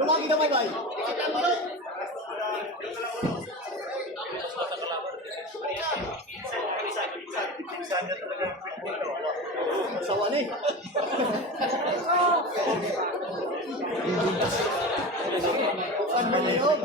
Lumagi ka bay. Sawa ni. Ano yun?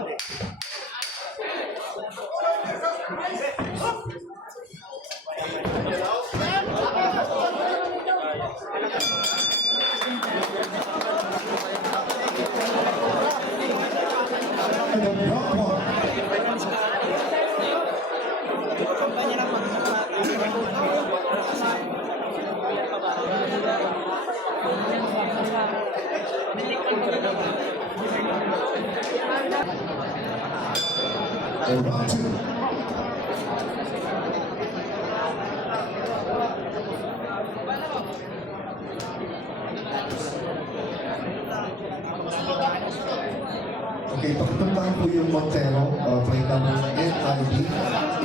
Okay, pakipuntahan po yung Montero, plate number NIB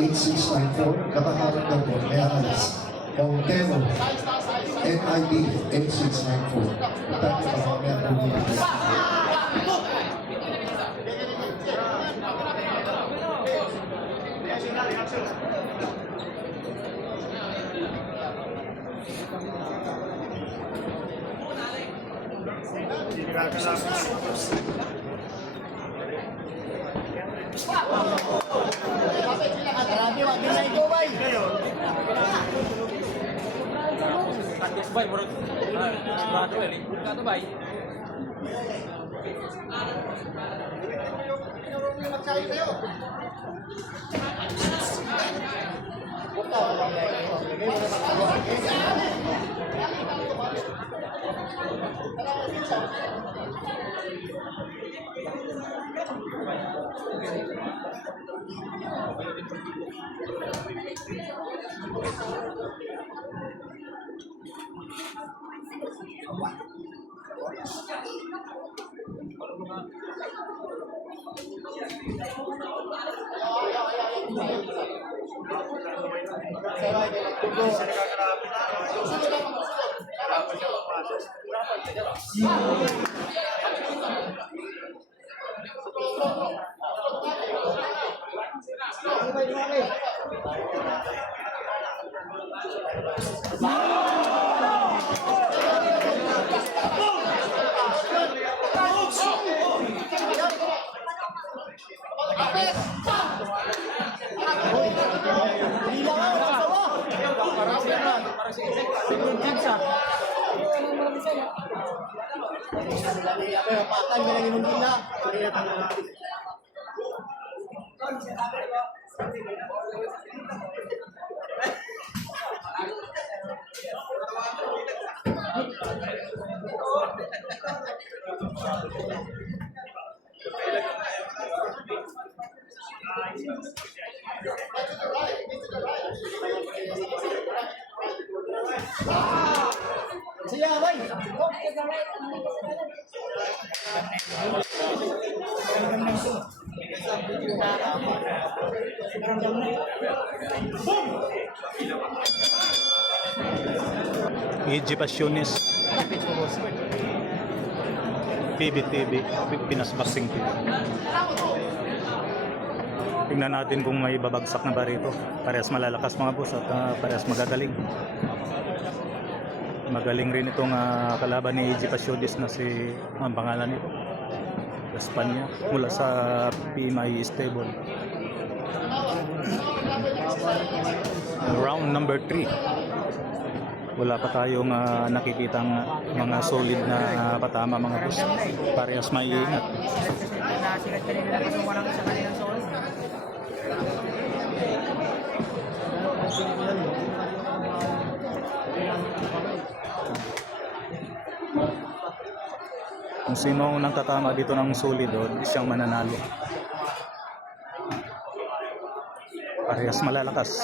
8694. Kataharap na po, may alas. Montero, NIB 8694. Puntahan po ba, may alas. Grabe, wag na ikaw bay. Bay, murag. Sigurado eh, lingkod ka to bay. Magkain kayo. Hila nga, kasawa. Patay ka lang yung hila. Sila, bay. EG Pasiones, PBTV, Pinas Boxing TV. Tingnan natin kung may babagsak na ba rito. Parehas malalakas mga boss at parehas magagaling. Magaling rin itong kalaban ni EG Pasiones na si ang pangalan nito. Espanya mula sa PMI Stable. Round number 3. Wala pa tayong nakikitang mga solid na patama mga boss. Parehas maiingat. Nasigat ka nila kasi walang isa kanilang solid. Kung sino ang nang tatama dito ng solid siyang mananalo. Parehas malalakas.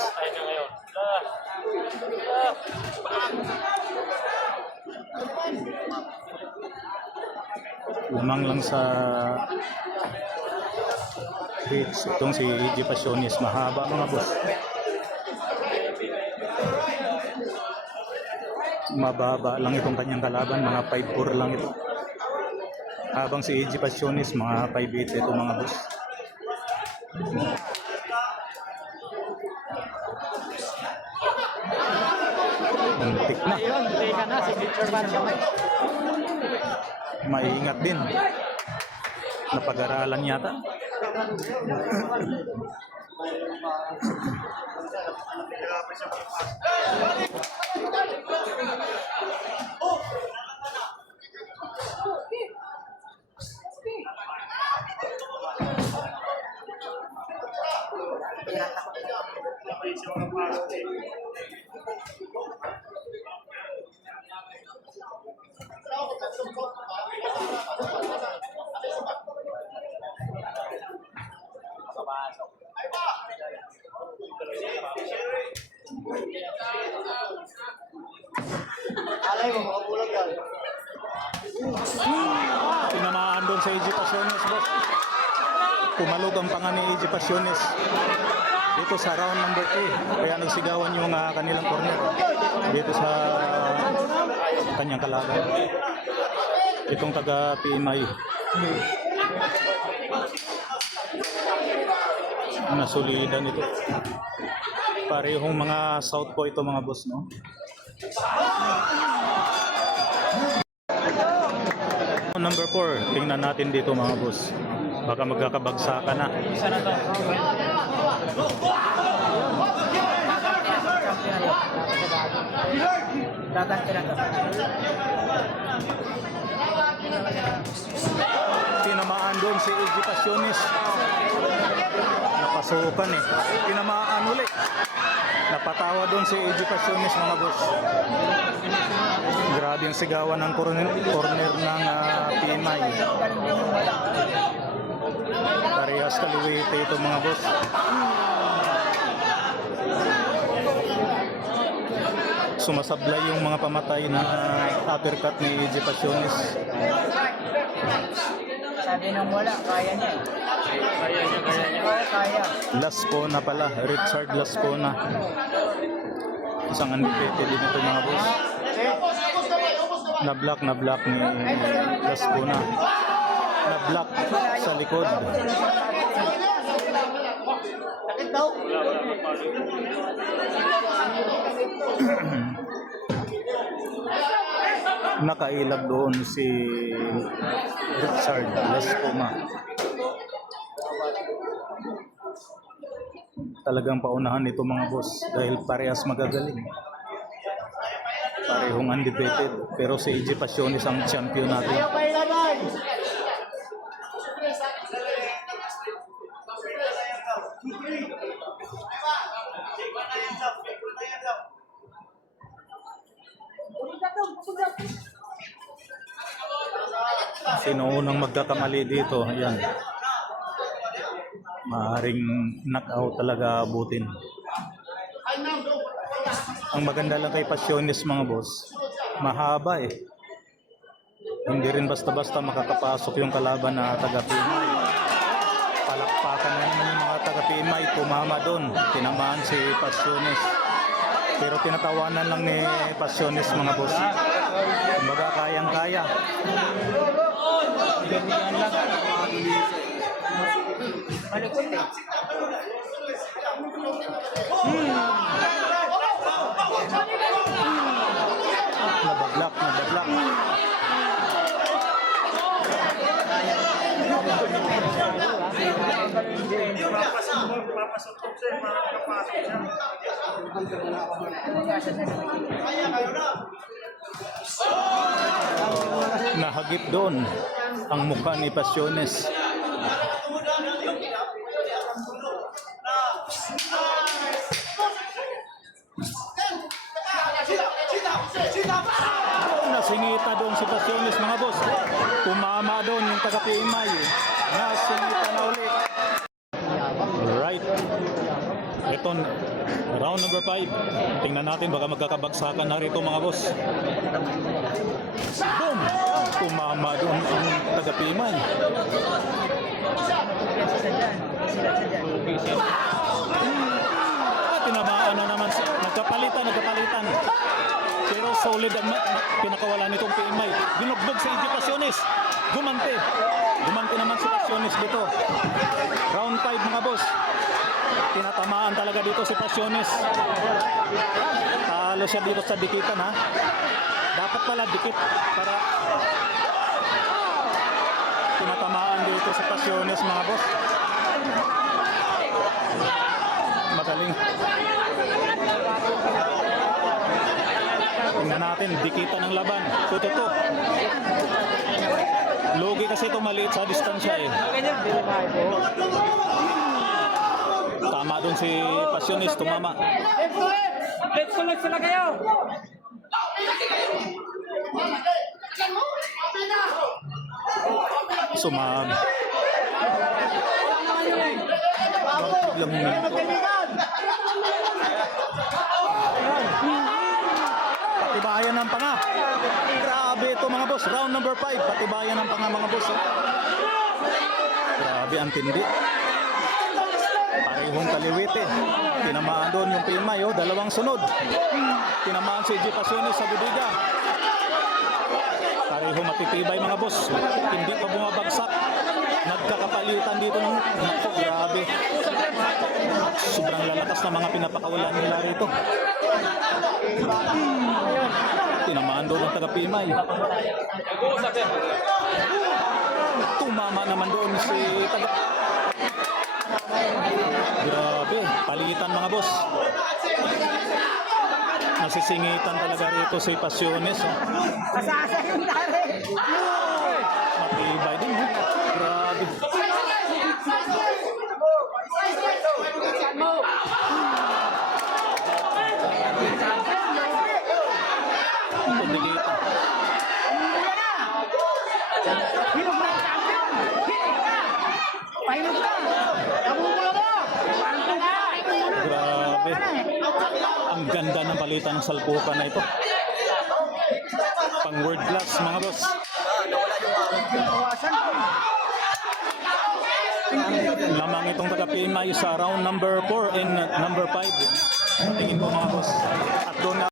Lamang lang sa reach itong si EG Pasiones, mahaba mga boss. Mababa lang itong kanyang kalaban, mga 5'4 lang ito. Habang si EG Pasiones mga 5'8 ito mga boss. Muntik na. Maingat din. Napag-aralan yata. Alay mo, makabulag yan. Tinamaan doon sa EG Pasiones, boss. Pumalog ang panga ni EG Pasiones dito sa round number 3. Kaya nagsigawan yung kanilang corner dito sa kanyang kalaban. Itong taga PMI. Nasolidan ito. Parehong mga southpaw ito mga boss, no? Number 4, tingnan natin dito mga boss. Baka magkakabagsakan na. Tinamaan doon si EG Pasiones. Napasukan eh. Tinamaan ulit. Napatawa doon si EG Pasiones mga boss. Grabe ang sigawan ng corner ng PMI. Parehas kaliwete ito mga boss. Sumasablay yung mga pamatay na uppercut ni EG Pasiones. Sabi nang wala, kaya niya. Kaya niya. Oo, kaya. Laspona pala, Richard Laspona. Isang undefeated din ito mga boss. Na-block ni Lascuna. Na-block sa likod. Sakit daw. Nakailag doon si Richard Lascuna. Talagang paunahan nito mga boss dahil parehas magagaling. Parehong undefeated. Pero si AJ Pasiones ang champion natin. Ayaw pa ilabay. Sino unang magkakamali dito? Ayan. Maaring knockout talaga abutin. Ang maganda lang kay Pasiones mga boss, mahaba eh. Hindi rin basta-basta makakapasok yung kalaban na taga-Pimay. Palakpakan na naman yung mga taga-Pimay, tumama doon. Tinamaan si Pasiones. Pero tinatawanan lang ni Pasiones mga boss. Kumbaga kayang-kaya. Ganyan lang. Malikot eh. Nabablak. Nahagip doon ang mukha ni Pasiones. Nasingita doon si Pasiones mga boss. Tumama doon yung taga-Pimay. Nasingita na ulit. Right. Ito, round number 5. Tingnan natin baka magkakabagsakan na rito mga boss. Boom! Tumama doon ang taga-Pimay. Tinamaan na naman. Nagkapalitan. Pero solid ang pinakawalan nitong Pimay. Binugbog sa AJ Pasiones. Gumante naman si Pasiones dito. Round 5 mga boss. Tinatamaan talaga dito si Pasiones. Talo siya dito sa dikitan ha. Dapat pala dikit para tinatamaan dito si Pasiones mga boss. Magaling. Tingnan natin, dikitan ng laban. Tututok. Logi kasi ito maliit sa distansya eh. Tama doon si Pasiones, tumama. Let's collect sila kayo! Sumam. Biglang Magkaibigan. patibayan ng panga. Grabe ito mga boss. Round number 5. Patibayan ng panga mga boss. Grabe ang tindi. Parehong kaliwite. Tinamaan doon yung Pimay. Oh, dalawang sunod. Tinamaan si AJ Pasiones sa bibiga. Parehong matitibay mga boss. Hindi pa bumabagsak. Nagkakapalitan dito ng naku, grabe. Sobrang lalakas na mga pinapakawalan nila rito. Tinamaan doon ang taga-Pimay. Tumama naman doon si taga... Grabe, palitan mga boss. Nasisingitan talaga rito si Pasiones. Masasa yung dali! Matibay din. Grabe. Pagdikita. Hinog na ang champion! Hinog na! Pahinog na! Namumula na. Grabe. Ang ganda ng palitan ng salpukan na ito. Pang world class mga boss. Lamang itong taga-Pimay sa round number 4 and number 5. Tingin ko mga boss.